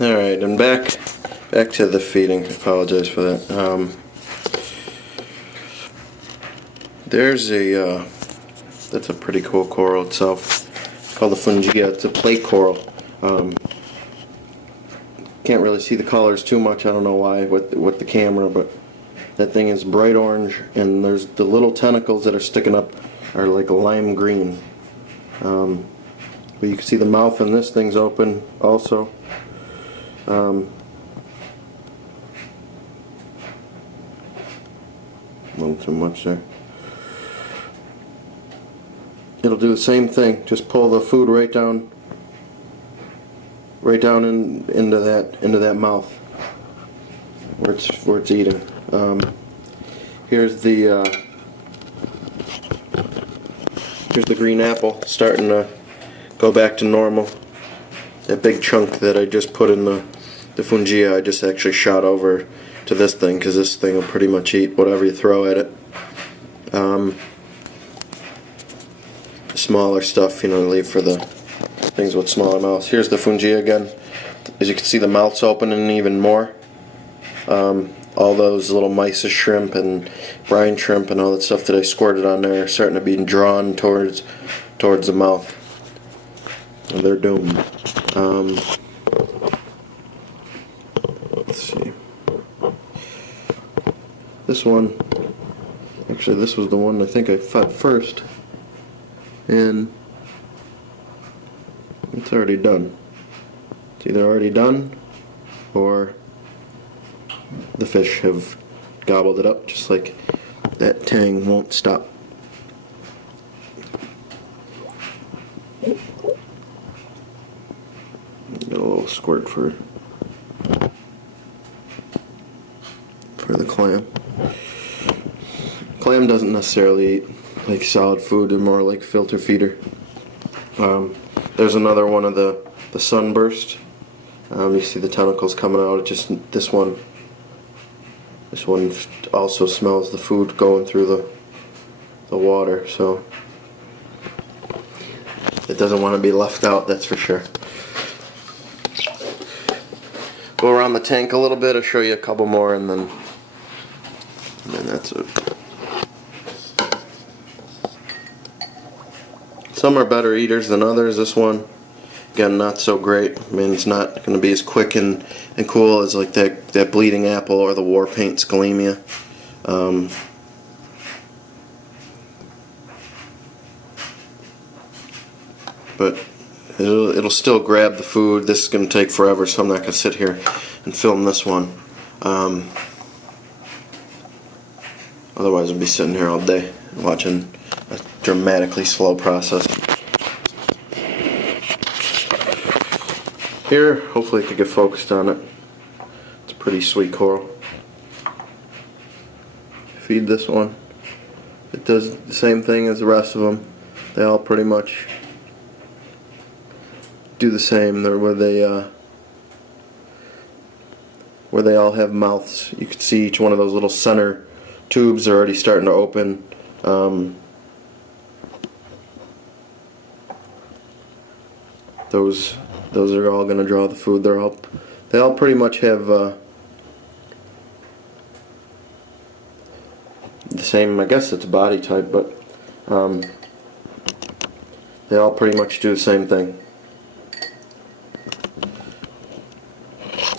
Alright, and back to the feeding. I apologize for that. There's a that's a pretty cool coral itself. It's called the Fungia. It's a plate coral. Can't really see the colors too much. I don't know why with the camera, but that thing is bright orange, and there's the little tentacles that are sticking up are like lime green. But you can see the mouth in this thing's open also. A little too much there. It'll do the same thing. Just pull the food right down into that mouth where it's eating. Here's the green apple starting to go back to normal. That big chunk that I just put in the Fungia, I just actually shot over to this thing because this thing will pretty much eat whatever you throw at it. The smaller stuff, leave for the things with smaller mouths. Here's the Fungia again. As you can see, the mouth's opening even more. All those little mysis shrimp and brine shrimp and all that stuff that I squirted on there are starting to be drawn towards the mouth. And they're doomed. Let's see. This one, actually this was the one I think I fed first. And it's already done. It's either already done or the fish have gobbled it up, just like that tang won't stop. Get a little squirt for the clam. Clam doesn't necessarily eat like solid food, they're more like filter feeder. There's another one of the sunburst. You see the tentacles coming out. It's just this one also smells the food going through the water, so it doesn't want to be left out, that's for sure. Go around the tank a little bit. I'll show you a couple more, and then that's it. Some are better eaters than others. This one, again, not so great. I mean, it's not going to be as quick and cool as like that bleeding apple or the war paint Scolymia. But it'll still grab the food. This is going to take forever, so I'm not going to sit here and film this one. Otherwise, I'll be sitting here all day watching a dramatically slow process. Here, hopefully I could get focused on it. It's a pretty sweet coral. Feed this one. It does the same thing as the rest of them. They all pretty much do the same. They're where they all have mouths. You can see each one of those little center tubes are already starting to open. Those are all going to draw the food. They all pretty much have the same, I guess it's body type, but they all pretty much do the same thing.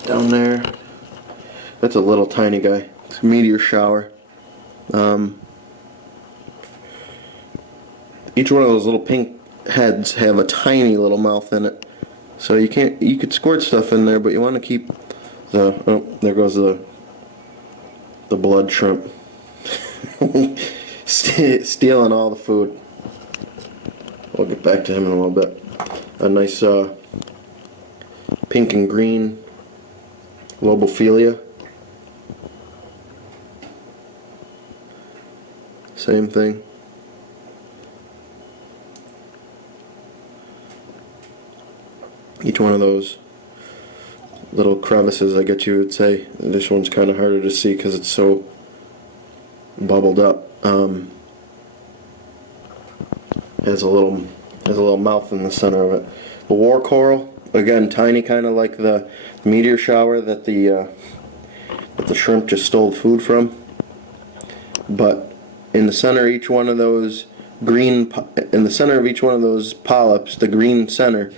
Down there, that's a little tiny guy. It's a meteor shower. Each one of those little pink heads have a tiny little mouth in it. So you could squirt stuff in there, but you want to keep there goes the blood shrimp. Stealing all the food. We'll get back to him in a little bit. A nice pink and green Lobophilia. Same thing. Each one of those little crevices, I guess you would say. This one's kind of harder to see because it's so bubbled up. Has a little mouth in the center of it. The war coral, again, tiny, kind of like the meteor shower that the shrimp just stole food from. But in the center of each one of those in the center of each one of those polyps, the green center,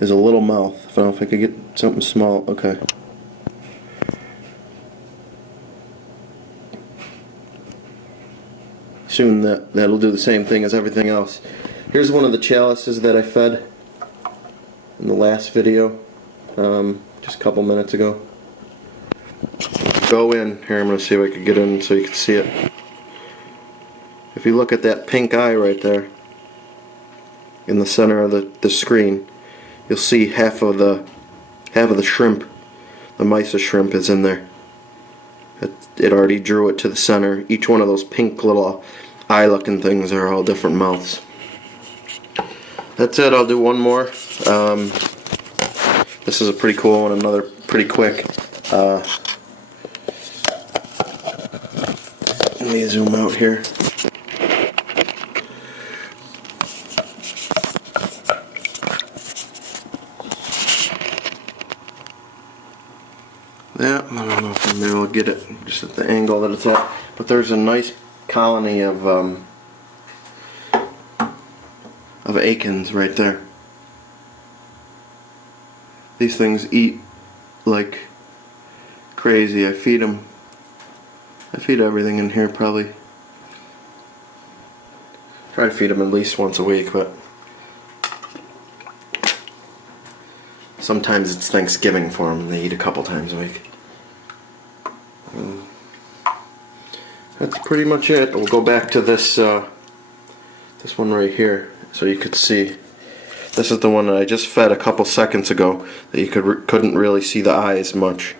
is a little mouth. I don't know if I could get something small. Okay. Soon that'll do the same thing as everything else. Here's one of the chalices that I fed in the last video, just a couple minutes ago. Go in here. I'm going to see if I can get in so you can see it. If you look at that pink eye right there in the center of the screen, you'll see half of the shrimp, the mysis shrimp, is in there. It already drew it to the center. Each one of those pink little eye-looking things are all different mouths. That's it. I'll do one more. This is a pretty cool one. Another pretty quick. Let me zoom out here. Yeah, I don't know if maybe I'll get it just at the angle that it's at. But there's a nice colony of Acans right there. These things eat like crazy. I feed everything in here probably. Try to feed them at least once a week, but sometimes it's Thanksgiving for them and they eat a couple times a week. That's pretty much it. We'll go back to this this one right here so you could see. This is the one that I just fed a couple seconds ago that you couldn't really see the eyes much.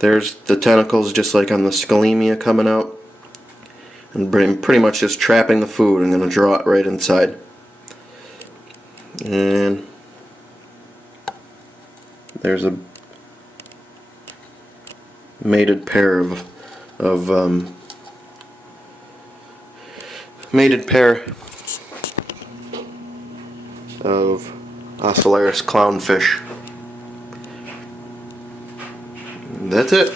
There's the tentacles just like on the Scolymia coming out. And pretty much just trapping the food. I'm going to draw it right inside. And there's a mated pair of Ocellaris clownfish. That's it.